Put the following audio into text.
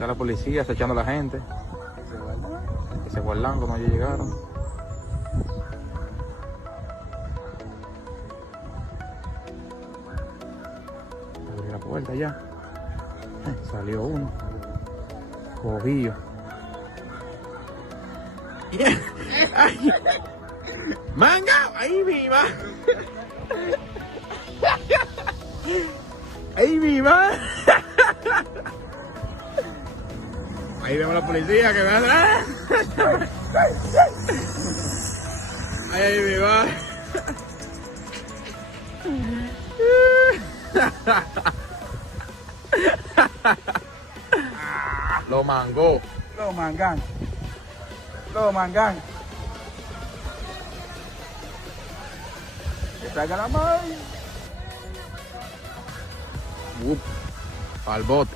Está la policía acechando a la gente. Que se guardan cuando ellos llegaron. Abrí la puerta ya. Salió uno. Cogido. Ay. ¡Manga! ¡Ahí viva! ¡Ahí viva! Ahí vemos a la policía que va atrás. ¡Ahí viva! Lo mangó. Lo mangan. Lo mangan. Que traiga la mano. Al bote.